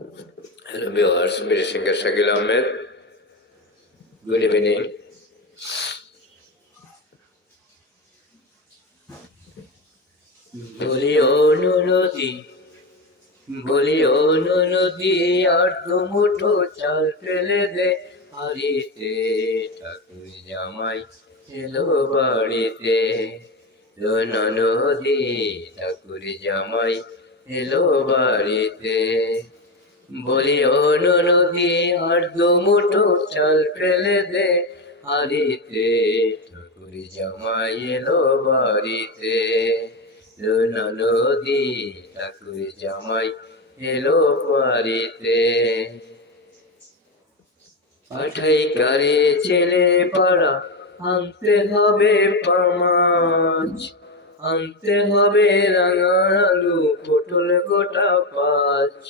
Hello viewers, मेरे singer Shakeel Ahmed. Good evening. বলিও নদী আর দুমুঠো চাল ফেলে দে হাড়িতে, ঠাকুর জামাই এলো বাড়িতে. নদী ঠাকুর জামাই এলো বাড়িতে. বলিও নদী আর দুমুঠো চাল ফেলে দে হাড়িতে, ঠাকুর জামাই এলো বাড়িতে. নদী ঠাকুর জামাই এলো বাড়িতে. পাঠাই কারে ছেলে পাড়া আনতে হবে পামাছ, আনতে হবে রাঙা আলু পটল গোটা 5.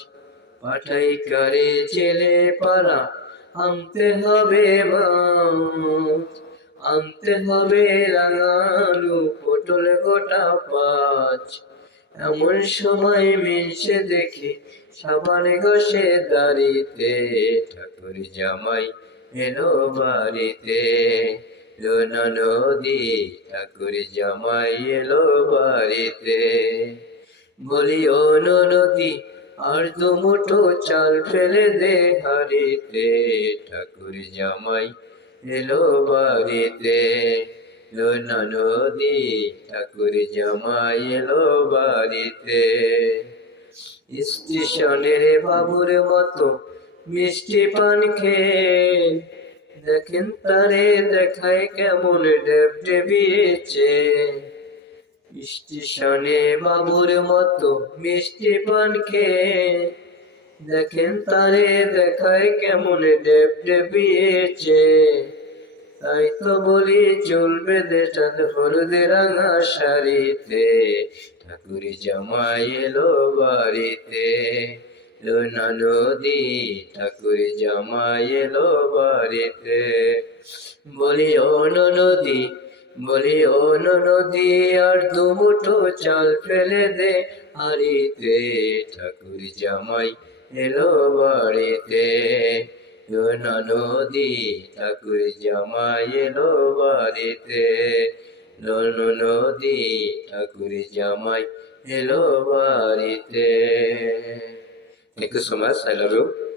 পাঠাই কারে ছেলে পাড়া আনতে হবে মাছ, আনতে হবে রাঙা আলু পটল গোটা 5. এমন সময় মিলছে দেখি সাবান ঘষে দাড়িতে, ঠাকুর জামাই এলো বাড়িতে. নদী ঠাকুর জামাই এলো বাড়িতে. বলিও নদী আর দুমুঠো চাল ফেলে দে হাড়িতে, ঠাকুর জামাই এলো বাড়িতে. নদী ঠাকুর জামাই এলো বাড়িতে. স্টেশনের বাবুর মতো মিষ্টি পান খেয়ে দেখেন তারে দেখায় কেমন ডেবিয়েছে. স্টেশনে বাবুর মতো মিষ্টি পান খেয়ে দেখেন তারে দেখায় কেমন ডেবিয়েছে. তাই তো বলি চলবে দেশাল হলুদে রাঙা শাড়িতে, ঠাকুর জামাই এলো বাড়িতে. নদী ঠাকুর জামাই এলো বাড়িতে. বলিও নদী, বলিও নদী আর দুমুঠো চাল ফেলে দে হাড়িতে, ঠাকুর জামাই এলো বাড়িতে. নদী ঠাকুর জামাই এলো বাড়িতে. নদী ঠাকুর জামাই এলো বাড়িতে. Thank you so much. I love you.